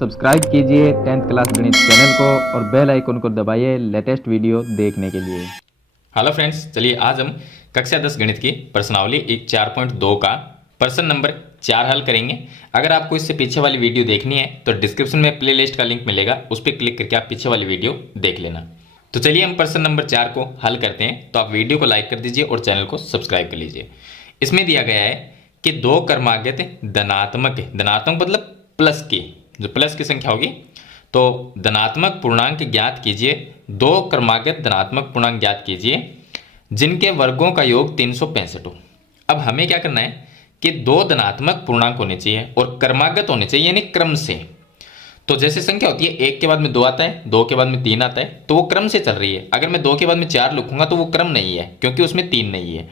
Subscribe कीजिए 10th class गणित channel को और बेल आइकन को दबाइए लेटेस्ट वीडियो देखने के लिए। हेलो फ्रेंड्स, चलिए आज हम कक्षा 10 गणित की प्रश्नावली 4.2 का प्रश्न नंबर 4 हल करेंगे। अगर आपको इससे पीछे वाली वीडियो देखनी है तो डिस्क्रिप्शन में प्लेलिस्ट का लिंक मिलेगा, उस पर क्लिक करके आप पीछे वाली वीडियो देख लेना। तो चलिए हम प्रश्न नंबर 4 को हल करते हैं। तो आप वीडियो को लाइक कर दीजिए और चैनल को सब्सक्राइब कर लीजिए। इसमें दिया गया है कि दो क्रमागत धनात्मक मतलब प्लस की, जो प्लस की संख्या होगी, तो धनात्मक पूर्णांक ज्ञात कीजिए। दो क्रमागत धनात्मक पूर्णांक ज्ञात कीजिए जिनके वर्गों का योग 365 हो। अब हमें क्या करना है कि दो धनात्मक पूर्णांक होने चाहिए और क्रमागत होने चाहिए, यानी क्रम से। तो जैसे संख्या होती है, एक के बाद में 2 आता है, 2 के बाद में 3 आता है, तो वो क्रम से चल रही है। अगर मैं 2 के बाद में 4 लिखूंगा तो वो क्रम नहीं है, क्योंकि उसमें 3 नहीं है।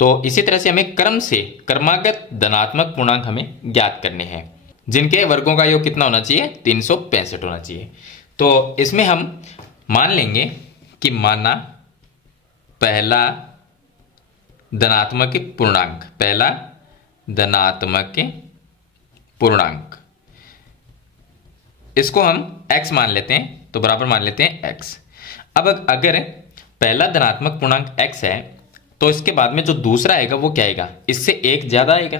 तो इसी तरह से हमें क्रम से क्रमागत धनात्मक पूर्णांक हमें ज्ञात करने हैं जिनके वर्गों का योग कितना होना चाहिए, 365 होना चाहिए। तो इसमें हम मान लेंगे कि माना पहला धनात्मक पूर्णांक इसको हम x मान लेते हैं, तो बराबर मान लेते हैं x। अब अगर पहला धनात्मक पूर्णांक x है तो इसके बाद में जो दूसरा आएगा वो क्या आएगा, इससे एक ज्यादा आएगा,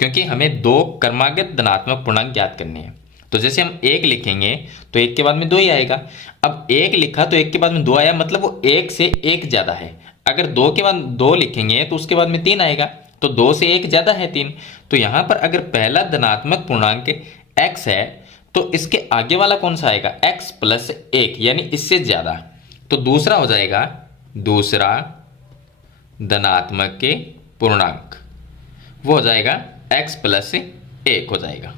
क्योंकि हमें दो क्रमागत धनात्मक पूर्णांक ज्ञात करने हैं। तो जैसे हम 1 लिखेंगे तो 1 के बाद में 2 ही आएगा। अब 1 लिखा तो 1 के बाद में 2 आया, मतलब वो 1 से 1 ज्यादा है। अगर 2 के बाद 2 लिखेंगे तो उसके बाद में 3 आएगा, तो 2 से 1 ज्यादा है 3। तो यहां पर अगर पहला धनात्मक पूर्णांक x है तो इसके आगे वाला कौन सा आएगा, x प्लस 1, यानी इससे ज्यादा। तो दूसरा हो जाएगा, दूसरा धनात्मक पूर्णांक वो हो जाएगा x प्लस 1 हो जाएगा।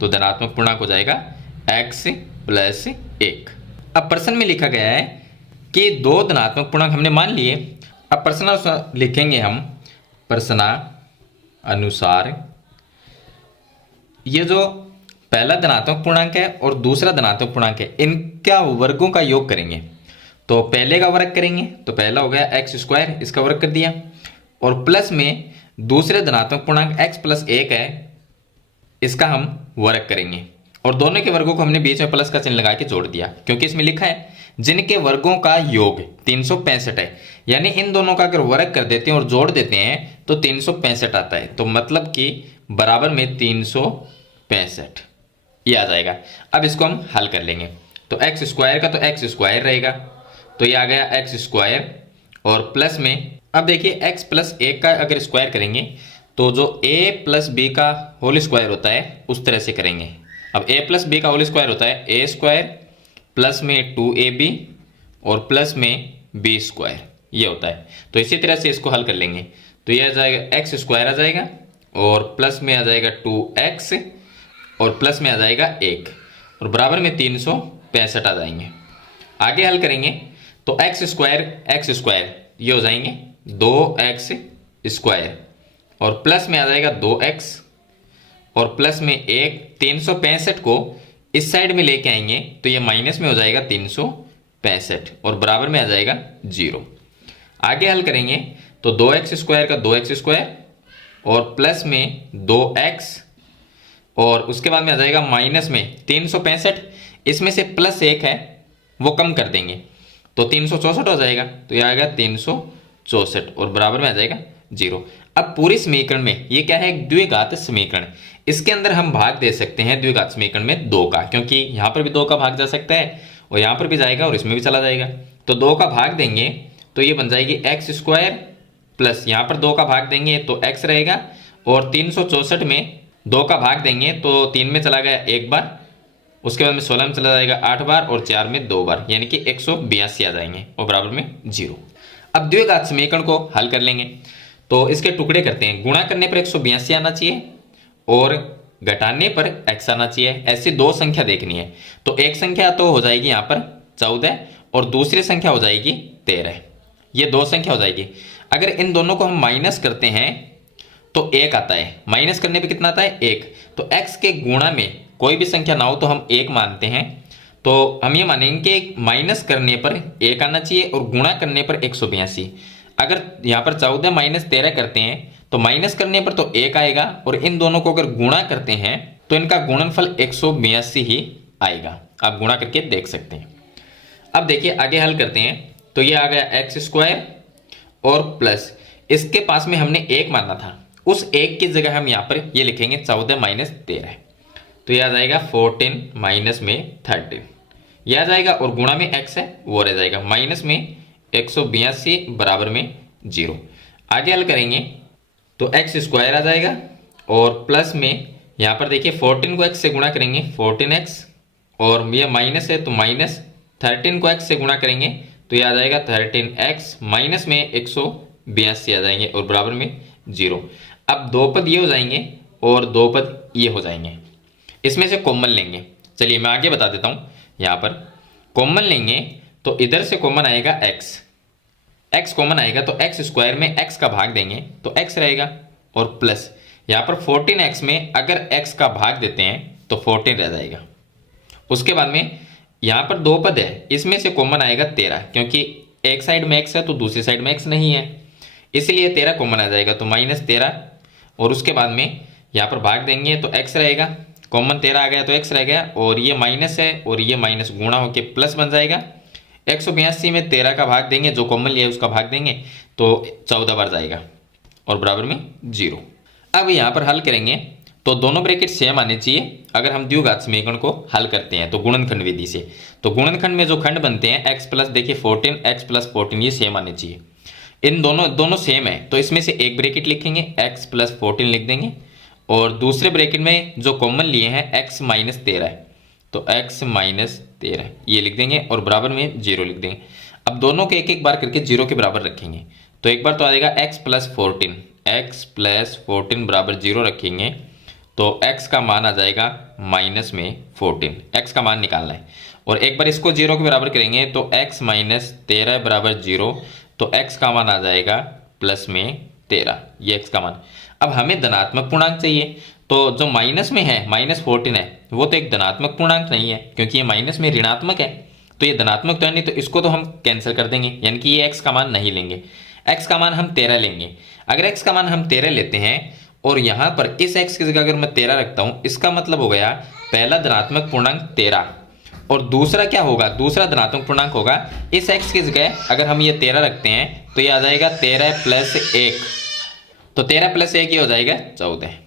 तो धनात्मक पूर्णांक हो जाएगा x प्लस 1। अब प्रश्न में लिखा गया है कि दो धनात्मक पूर्णांक हमने मान लिए। अब प्रश्नानुसार लिखेंगे हम, प्रश्नानुसार ये जो पहला धनात्मक पूर्णांक है और दूसरा धनात्मक पूर्णांक है, इनका वर्गों का योग करेंगे। तो पहले का वर्ग करेंगे तो पहला हो गया एक्स स्क्वायर, इसका वर्ग कर दिया, और प्लस में दूसरे धनात्मक पूर्णांक x प्लस 1 है, इसका हम वर्ग करेंगे। और दोनों के वर्गों को हमने बीच में प्लस का चिन्ह लगा के जोड़ दिया, क्योंकि इसमें लिखा है जिनके वर्गों का योग 365 है, यानी इन दोनों का अगर वर्ग कर देते हैं और जोड़ देते हैं तो 365 आता है। तो मतलब कि बराबर में 365 ये आ जाएगा। अब इसको हम हल कर लेंगे। तो एक्स स्क्वायर का तो एक्स स्क्वायर रहेगा, तो ये आ गया एक्स स्क्वायर, और प्लस में अब देखिए x प्लस 1 का अगर स्क्वायर करेंगे तो जो a प्लस बी का होल स्क्वायर होता है उस तरह से करेंगे। अब a प्लस बी का होल स्क्वायर होता है a स्क्वायर प्लस में 2ab और प्लस में b स्क्वायर, ये होता है। तो इसी तरह से इसको हल कर लेंगे। तो ये आ जाएगा एक्स स्क्वायर आ जाएगा, और प्लस में आ जाएगा 2x, और प्लस में आ जाएगा 1, और बराबर में 365 आ जाएंगे। आगे हल करेंगे तो एक्स स्क्वायर ये हो जाएंगे 2x स्क्वायर, और प्लस में आ जाएगा 2x, और प्लस में 1। 365 को इस साइड में लेके आएंगे तो ये माइनस में हो जाएगा 365, और बराबर में आ जाएगा 0। आगे हल करेंगे तो 2x स्क्वायर का 2x स्क्वायर, और प्लस में 2x, और उसके बाद में आ जाएगा माइनस में 365। इसमें से प्लस 1 है वो कम कर देंगे तो 364 हो जाएगा। तो यह आएगा 364, और बराबर में आ जाएगा 0। अब पूरे समीकरण में ये क्या है, एक द्विघात समीकरण। इसके अंदर हम भाग दे सकते हैं द्विघात समीकरण में 2 का, क्योंकि यहां पर भी 2 का भाग जा सकता है और यहां पर भी जाएगा और इसमें भी चला जाएगा। तो 2 का भाग देंगे तो ये बन जाएगी एक्स स्क्वायर, प्लस यहां पर 2 का भाग देंगे तो x रहेगा, और 364 में 2 का भाग देंगे तो 3 में चला गया 1 बार, उसके बाद में 16 में चला जाएगा 8 बार, और 4 में 2 बार, यानी कि 182 आ जाएंगे, और बराबर में 0। अब द्विघात समीकरण को हल कर लेंगे। तो इसके टुकड़े करते हैं। गुणा करने पर 182 आना चाहिए और घटाने पर x आना चाहिए। ऐसी दो संख्या देखनी है। तो एक संख्या तो हो जाएगी यहाँ पर 14, और दूसरी संख्या हो जाएगी 13। ये दो संख्या हो जाएगी। अगर इन दोनों को हम माइनस करते हैं तो 1 आता है, माइनस करने पे कितना आता है, 1। तो x के गुणा में कोई भी संख्या ना हो तो हम 1 मानते हैं। तो हम ये मानेंगे कि माइनस करने पर 1 आना चाहिए और गुणा करने पर 182। अगर यहाँ पर 14 माइनस 13 करते हैं तो माइनस करने पर तो 1 आएगा, और इन दोनों को अगर गुणा करते हैं तो इनका गुणनफल 182 ही आएगा। आप गुणा करके देख सकते हैं। अब देखिए आगे हल करते हैं। तो ये आ गया एक्स स्क्वायर और प्लस इसके पास में हमने 1 मानना था, उस 1 की जगह हम यहाँ पर ये लिखेंगे 14 माइनस 13, तो ये आ जाएगा 14 माइनस में 13 ये आ जाएगा, और गुणा में x है वो रह जाएगा, माइनस में 182 बराबर में 0। आगे हल करेंगे तो एक्स स्क्वायर आ जाएगा और प्लस में यहाँ पर देखिए 14 को x से गुणा करेंगे 14x, और ये माइनस है तो माइनस 13 को x से गुणा करेंगे तो ये आ जाएगा 13x, माइनस में 182 आ जाएंगे और बराबर में 0। अब दो पद ये हो जाएंगे और दो पद ये हो जाएंगे, इसमें से कॉमन लेंगे। चलिए मैं आगे बता देता हूँ। यहाँ पर कॉमन लेंगे तो इधर से कॉमन आएगा x कॉमन आएगा तो x स्क्वायर में x का भाग देंगे तो x रहेगा, और प्लस यहाँ पर 14x में अगर x का भाग देते हैं तो 14 रह जाएगा। उसके बाद में यहाँ पर दो पद है, इसमें से कॉमन आएगा 13, क्योंकि एक साइड में x है तो दूसरी साइड में x नहीं है, इसलिए 13 कॉमन आ जाएगा तो माइनस 13, और उसके बाद में यहाँ पर भाग देंगे तो x रहेगा, कॉमन 13 आ गया तो x रह गया, और ये माइनस है और ये माइनस गुणा होके प्लस बन जाएगा। 182 में 13 का भाग देंगे, जो कॉमन लिया है उसका भाग देंगे तो 14 बार जाएगा और बराबर में 0। अब यहाँ पर हल करेंगे तो दोनों ब्रैकेट सेम आने चाहिए। अगर हम द्विघात समीकरण को हल करते हैं तो गुणनखंड विधि से, तो गुणनखंड में जो खंड बनते हैं x प्लस देखिए 14 x प्लस 14 ये सेम आने चाहिए। इन दोनों सेम है तो इसमें से एक ब्रैकेट लिखेंगे x प्लस 14 लिख देंगे, और दूसरे ब्रैकेट में जो कॉमन लिए हैं x माइनस 13 है तो x माइनस 13 ये लिख देंगे और बराबर में 0 लिख देंगे। अब दोनों के एक एक बार करके 0 के बराबर रखेंगे, तो एक बार तो आ जाएगा x प्लस 14 बराबर 0 रखेंगे तो x का मान आ जाएगा माइनस में 14, x का मान निकालना है, और एक बार इसको 0 के बराबर करेंगे तो x माइनस 13 बराबर 0, तो x का मान आ जाएगा प्लस में 13, ये x का मान। अब हमें धनात्मक पूर्णांक चाहिए, तो जो माइनस में है माइनस 14 है वो तो एक धनात्मक पूर्णांक नहीं है, क्योंकि ये माइनस में ऋणात्मक है, तो ये धनात्मक तो है नहीं, तो इसको तो हम कैंसिल कर देंगे, यानी कि ये x का मान नहीं लेंगे, x का मान हम 13 लेंगे। अगर x का मान हम 13 लेते हैं और यहाँ पर इस x की जगह अगर मैं 13 रखता हूँ, इसका मतलब हो गया पहला धनात्मक पूर्णांक 13, और दूसरा क्या होगा, दूसरा धनात्मक पूर्णांक होगा इस x की जगह अगर हम ये 13 रखते हैं तो ये आ जाएगा 13 प्लस 1, तो 13 प्लस 1 ये हो जाएगा 14।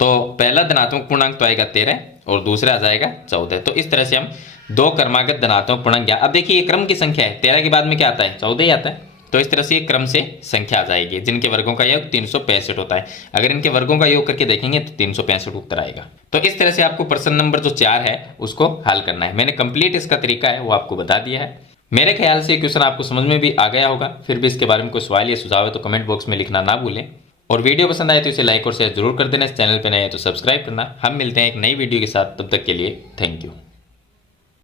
तो पहला धनात्मक पूर्णांक तो आएगा 13 और दूसरा आ जाएगा 14। तो इस तरह से हम दो क्रमागत धनात्मक पूर्णांक। अब देखिए ये क्रम की संख्या है, 13 के बाद में क्या आता है 14 ही आता है, तो इस तरह से ये क्रम से संख्या आ जाएगी जिनके वर्गों का योग 365 होता है। अगर इनके वर्गों का योग करके देखेंगे तो 365 उत्तर आएगा। तो इस तरह से आपको प्रश्न नंबर जो 4 है उसको हल करना है। मैंने कंप्लीट इसका तरीका है वो आपको बता दिया है। मेरे ख्याल से क्वेश्चन आपको समझ में भी आ गया होगा। फिर भी इसके बारे में कोई सवाल या सुझाव है तो कमेंट बॉक्स में लिखना ना भूलें, और वीडियो पसंद आए तो इसे लाइक और शेयर जरूर कर देना। इस चैनल पर नए हैं तो सब्सक्राइब करना। हम मिलते हैं एक नई वीडियो के साथ, तब तक के लिए थैंक यू।